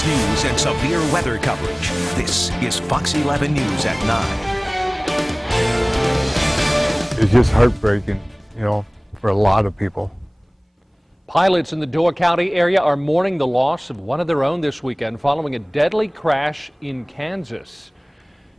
latest news and severe weather coverage. This is Fox 11 News at 9. It's just heartbreaking, you know, for a lot of people. Pilots in the Door County area are mourning the loss of one of their own this weekend following a deadly crash in Kansas.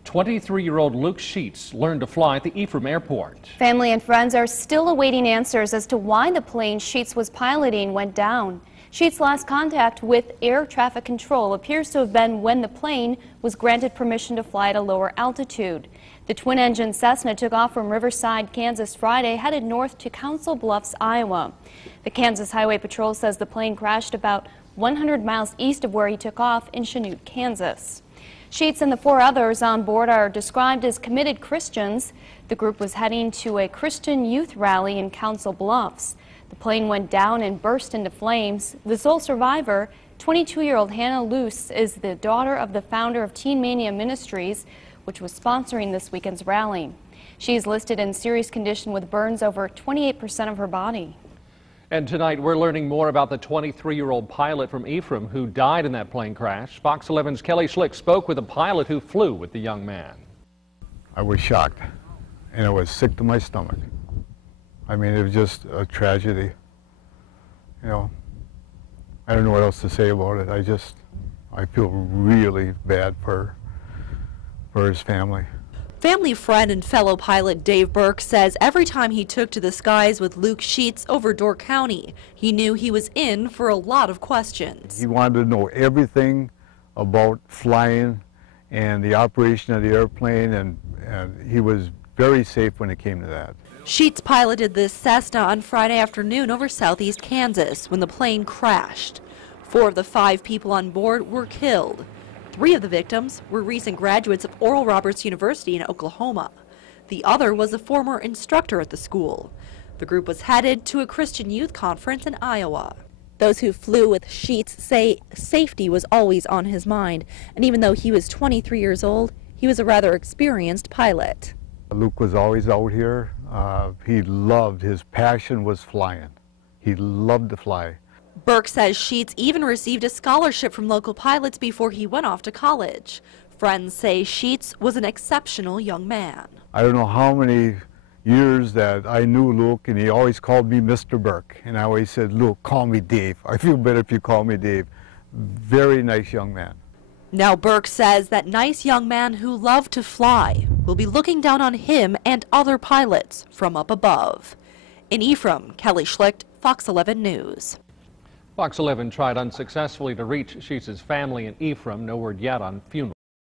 23-year-old Luke Sheets learned to fly at the Ephraim airport. Family and friends are still awaiting answers as to why the plane Sheets was piloting went down. Sheets' last contact with air traffic control appears to have been when the plane was granted permission to fly at a lower altitude. The twin-engine Cessna took off from Riverside, Kansas Friday, headed north to Council Bluffs, Iowa. The Kansas Highway Patrol says the plane crashed about 100 miles east of where he took off in Chanute, Kansas. Sheets and the 4 others on board are described as committed Christians. The group was heading to a Christian youth rally in Council Bluffs. The plane went down and burst into flames. The sole survivor, 22-year-old Hannah Luce, is the daughter of the founder of Teen Mania Ministries, which was sponsoring this weekend's rally. She is listed in serious condition with burns over 28% of her body. And tonight we're learning more about the 23-year-old pilot from Ephraim who died in that plane crash. Fox 11's Kelly Schlick spoke with a pilot who flew with the young man. I was shocked, and I was sick to my stomach. I mean, it was just a tragedy. You know, I don't know what else to say about it. I feel really bad for his family. Family friend and fellow pilot Dave Burke says every time he took to the skies with Luke Sheets over Door County, he knew he was in for a lot of questions. He wanted to know everything about flying and the operation of the airplane, and he was very safe when it came to that. Sheets piloted this Cessna on Friday afternoon over southeast Kansas when the plane crashed. 4 of the 5 people on board were killed. 3 of the victims were recent graduates of Oral Roberts University in Oklahoma. The other was a former instructor at the school. The group was headed to a Christian youth conference in Iowa. Those who flew with Sheets say safety was always on his mind, and even though he was 23 years old, he was a rather experienced pilot. Luke was always out here. His passion was flying. He loved to fly. Burke says Sheets even received a scholarship from local pilots before he went off to college. Friends say Sheets was an exceptional young man. I don't know how many years that I knew Luke, and he always called me Mr. Burke. And I always said, Luke, call me Dave. I feel better if you call me Dave. Very nice young man. Now Burke says that nice young man who loved to fly will be looking down on him and other pilots from up above. In Ephraim, Kelly Schlick, Fox 11 News. Fox 11 tried unsuccessfully to reach Sheets' family in Ephraim. No word yet on funeral.